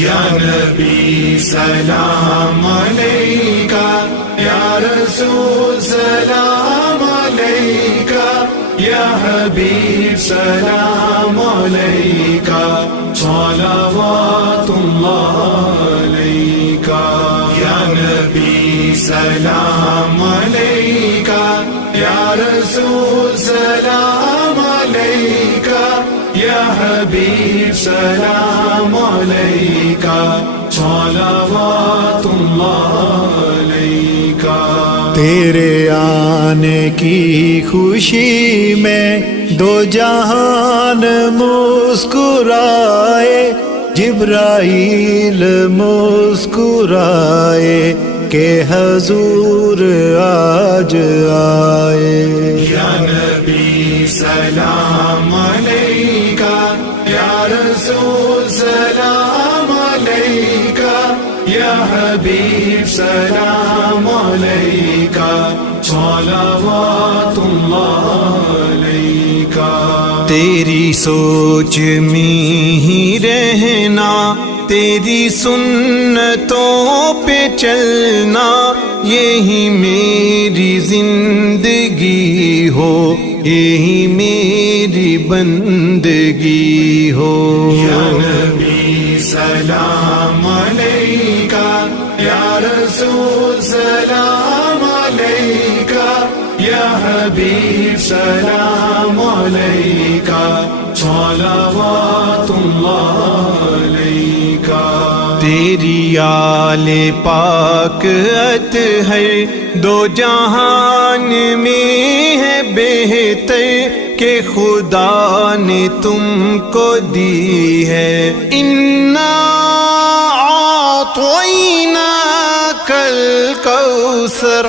یا نبی سلام علیکہ، یا رسول سلام علیکہ، یا حبیب سلام علیکہ، صلوات اللہ علیکہ۔ یا نبی سلام علیکہ، یا رسول سلام علیکہ، یا حبیب سلام علیکہ، صلوات اللہ علیکہ۔ تیرے آنے کی خوشی میں دو جہان مسکرائے، جبرائیل مسکرائے کہ حضور آج آئے۔ یا نبی سلام علیکہ، یا رسول سلام علیکہ، یا حبیب سلام علیکہ، صلوات اللہ علیکہ۔ تیری سوچ میں ہی رہنا، تیری سنتوں پہ چلنا، یہی میری زندگی ہو، یہی میری بندگی ہو۔ یا نبی سلام علیکہ، یا رسول سلام علیکہ، یا حبیب سلام علیکہ، صلوات اللہ علیکہ۔ تیری آل پاک اطہر دو جہان میں ہے بہتر، کہ خدا نے تم کو دی ہے۔ انا اعطیناک الکوثر۔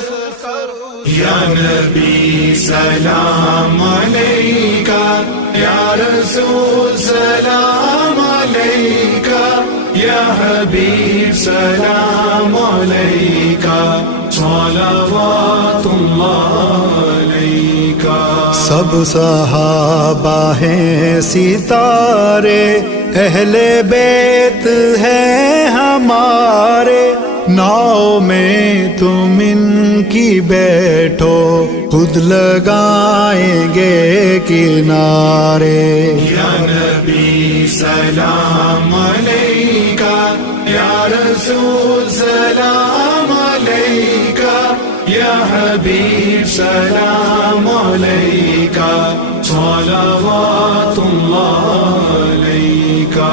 یا نبی سلام علیکہ، یا رسول سلام علیکہ، یا حبیب سلام علیکہ، صلوات اللہ علیکہ۔ سب صحابہ ہیں ستارے، اہل بیت ہیں ہمارے، ناؤ میں تم ان کی بیٹھو، خود لگائیں گے کنارے۔ یا نبی سلام علیکہ، یا رسول سلام علیکہ، یا حبیب سلام علیکہ، صلوات اللہ علیکہ۔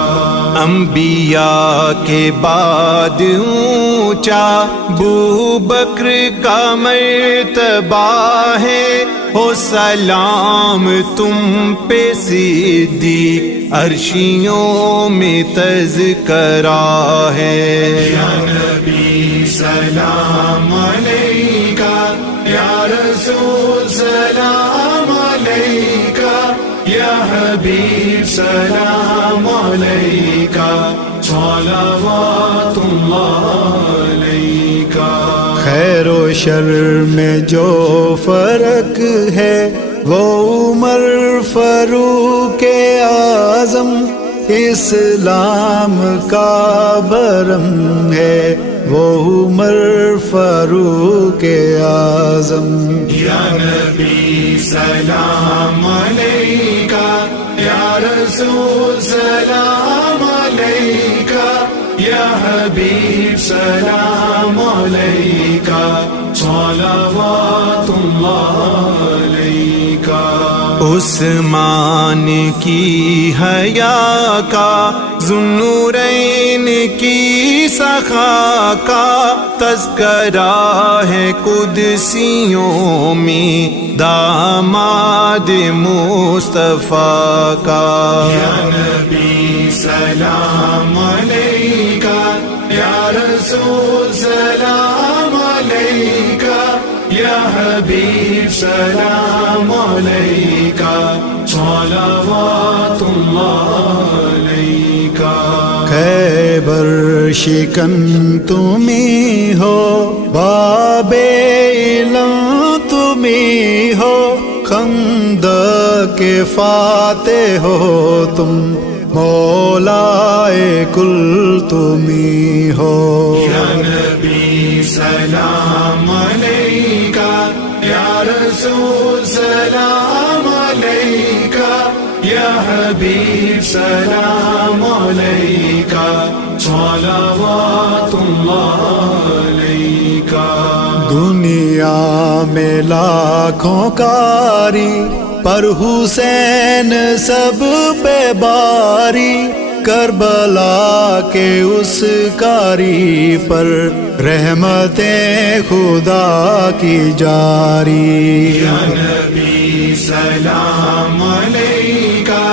انبیاء کے بعد اونچا ابوبکر کا مرتبہ ہے، ہو سلام تم پہ صدیق، عرشیوں میں تذکرہ ہے۔ یا نبی سلام علیکہ، یا رسول سلام علیکہ، یا حبیب سلام علیکہ، صلوات اللہ علیکہ۔ خیر و شر میں جو فرق ہے، وہ عمر فاروق اعظم، اسلام کا بھرم ہے، وہ عمر فاروق اعظم۔ یا نبی سلام علیکہ، یا رسول سلام علیکہ، یا حبیب سلام علیکہ، صلوات اللہ علیکہ۔ عثمان کی حیا کا، ذوالنورین کی سخا کا، تذکرہ ہے قدسیوں میں داماد مصطفیٰ کا۔ یا نبی سلام علیکہ، یا رسول سلام علیکہ، یا حبیب سلام علیکہ، صلوات اللہ علیکہ۔ خیبر شکن تمہیں ہو، باب علم تمہیں ہو، خندق کے فاتح ہو تم، مولائے کل تمہیں ہو. یا نبی سلام علیکہ، یا رسول سلام علیکہ، یا حبیب سلام علیکہ، صلوات اللہ علیکہ. دنیا میں لاکھوں کاری پر حسین سب پہ باری، کربلا کے اس کاری پر رحمتیں خدا کی جاری. یا نبی سلام علیکہ،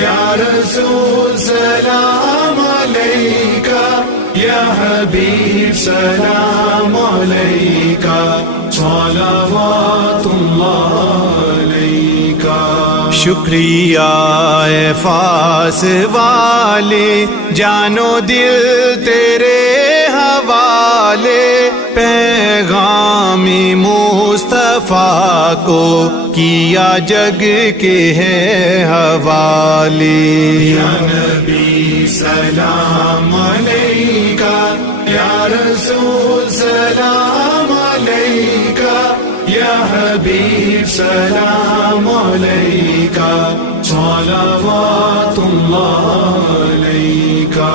یا رسول سلام علیکہ، یا حبیب سلام علیکہ، صلوات اللہ علیکہ. شکریہ اے فاس والے، جانو دل تیرے حوالے، پیغام مصطفیٰ کو کیا جگ کے ہے حوالے. یا نبی سلام علیکہ، یا رسول سلام علیکہ، یا حبیب سلام علیکہ، صلوات اللہ علیکہ.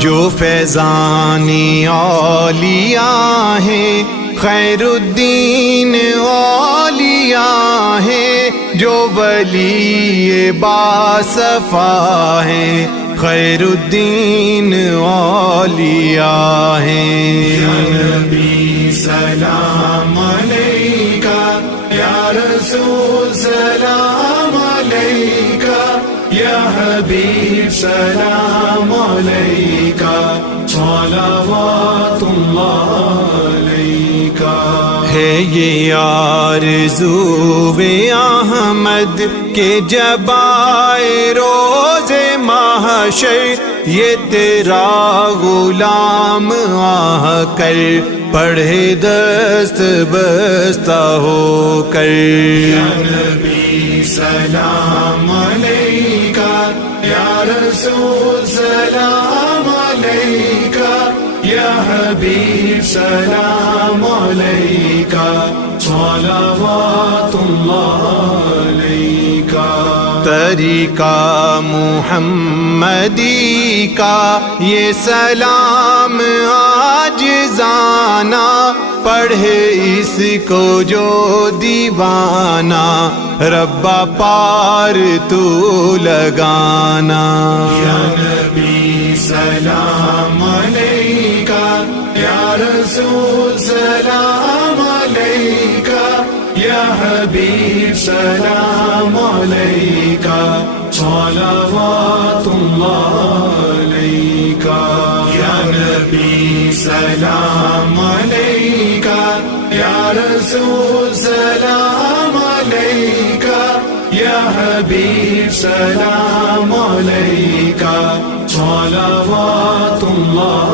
جو فیضانی اولیاء ہیں، خیر الدین اولیاء ہیں، جو ولی باصفا ہیں، خیر الدین اولیاء ہیں. یا نبی سلام علیکہ، یا رسول سلام علیکہ، یا حبیب سلام علیکہ، صلوات اللہ علیکہ. ہے یہ آرزو احمد کہ جب آئے روز محشر، یہ تیرا غلام آ کر پڑھے دست بستہ ہو کر. یا نبی سلام علیکہ، یا رسول سلام علیکہ، یا حبیب سلام علیکہ، صلوات اللہ علیکہ. طریقہ محمدی کا یہ سلام عاجزانہ، پڑھے اس کو جو دیوانہ، ربا پار تو لگانا. یا نبی سلام علیکہ، یا رسول سلام علیکہ، یا حبیب سلام علیکہ، صلوات اللہ علیکہ. یا نبی سلام علیکہ، یا رسول سلام علیکہ، یا حبیب سلام علیکہ، صلوات اللہ